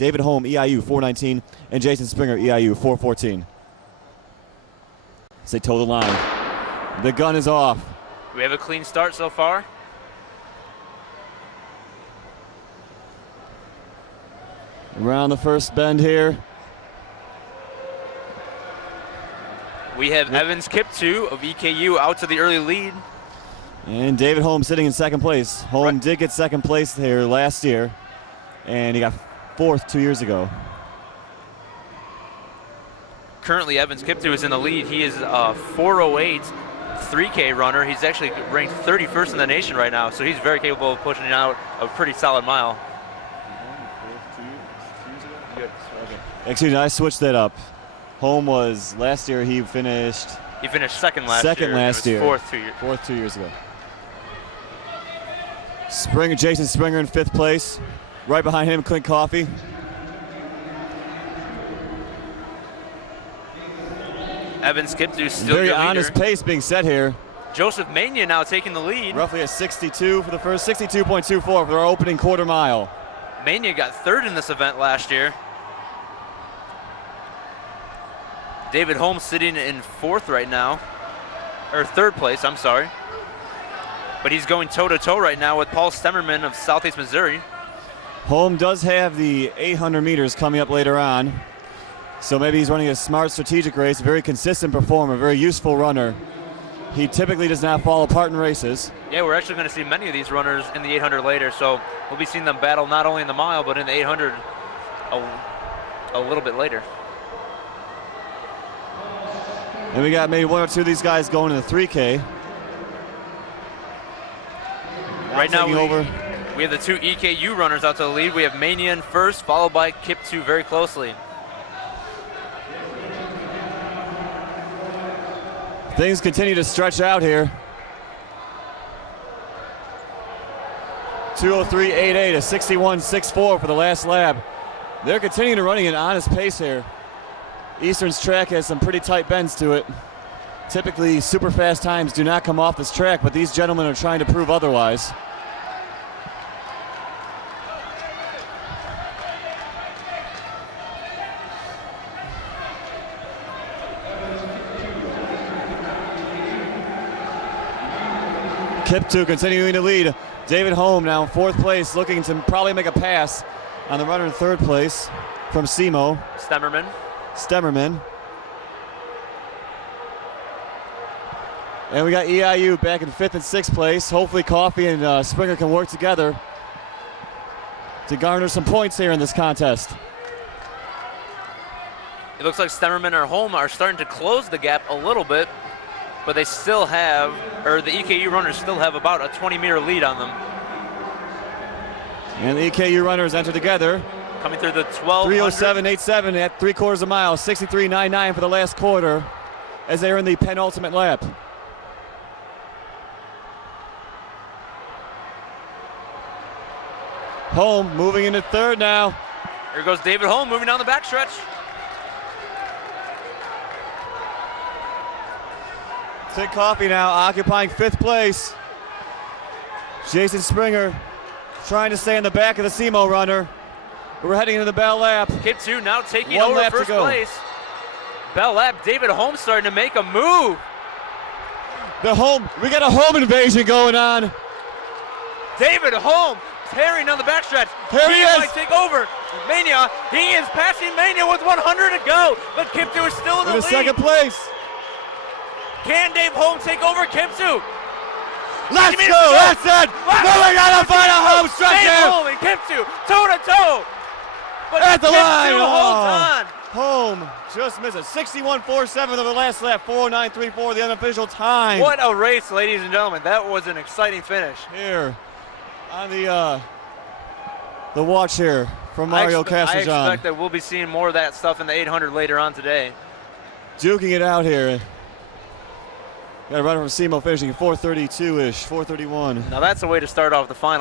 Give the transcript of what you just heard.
David Holm, EIU, 419, and Jason Springer, EIU, 414. As they toe the line. The gun is off. We have a clean start so far. Around the first bend here. We have Evans Kiptoo of EKU out to the early lead. And David Holm sitting in second place. Holm did get second place here last year, and he got fourth 2 years ago. Currently, Evans Kiptoo is in the lead. He is a 4:08 3K runner. He's actually ranked 31st in the nation right now, so he's very capable of pushing out a pretty solid mile. Excuse me, I switched that up. Holm was last year. He finished second last year. Second last year. Fourth 2 years ago. Jason Springer in fifth place. Right behind him, Clint Coffey. Evans Kiptoo still very the leader. honest pace being set here. Joseph Mania now taking the lead. Roughly a 62 for the first, 62.24 for our opening quarter mile. Mania got third in this event last year. David Holmes sitting in fourth right now, or third place, I'm sorry. But he's going toe-to-toe right now with Paul Stemmerman of Southeast Missouri. Holm does have the 800 meters coming up later on. So maybe he's running a smart strategic race, a very consistent performer, very useful runner. He typically does not fall apart in races. Yeah, we're actually going to see many of these runners in the 800 later, so we'll be seeing them battle not only in the mile, but in the 800 a little bit later. And we got maybe one or two of these guys going in the 3K. Right now we have the two EKU runners out to the lead. We have Mania in first, followed by Kiptoo very closely. Things continue to stretch out here. 2:03.88, a 61.64 for the last lap. They're continuing to running an honest pace here. Eastern's track has some pretty tight bends to it. Typically, super fast times do not come off this track, but these gentlemen are trying to prove otherwise. Kiptoo continuing to lead. David Holm now in fourth place, looking to probably make a pass on the runner in third place from SEMO. Stemmerman. And we got EIU back in fifth and sixth place. Hopefully Coffey and Springer can work together to garner some points here in this contest. It looks like Stemmerman or Holm are starting to close the gap a little bit, but they still have, or the EKU runners still have about a 20-meter lead on them. And the EKU runners enter together. Coming through the 1200. 3:07.87 at 3/4 of a mile, 63.99 for the last quarter as they are in the penultimate lap. Holm moving into third now. Here goes David Holm moving down the backstretch. Clint Coffey now occupying fifth place. Jason Springer trying to stay in the back of the SEMO runner. We're heading into the bell lap. Kiptoo now taking over first place. Bell lap, David Holm starting to make a move. We got a Holm invasion going on. David Holm tearing down the backstretch. Here he is. Might take over. Mania, he is passing Mania with 100 to go, but Kiptoo is still in the lead. Second place. Can Dave Holm take over Kiptoo? Let's go, that's it. Moving on the final home stretch here. Dave Holm and Kiptoo, toe-to-toe. But at the line. Holds on. Holm just missed it. 61.47 of the last lap, 4:09.34 the unofficial time. What a race, ladies and gentlemen. That was an exciting finish. Here on the watch here from Mario Castlejohn. I expect that we'll be seeing more of that stuff in the 800 later on today. Duking it out here. Got a runner from SEMO finishing 4:32-ish, 4:31. Now that's a way to start off the final.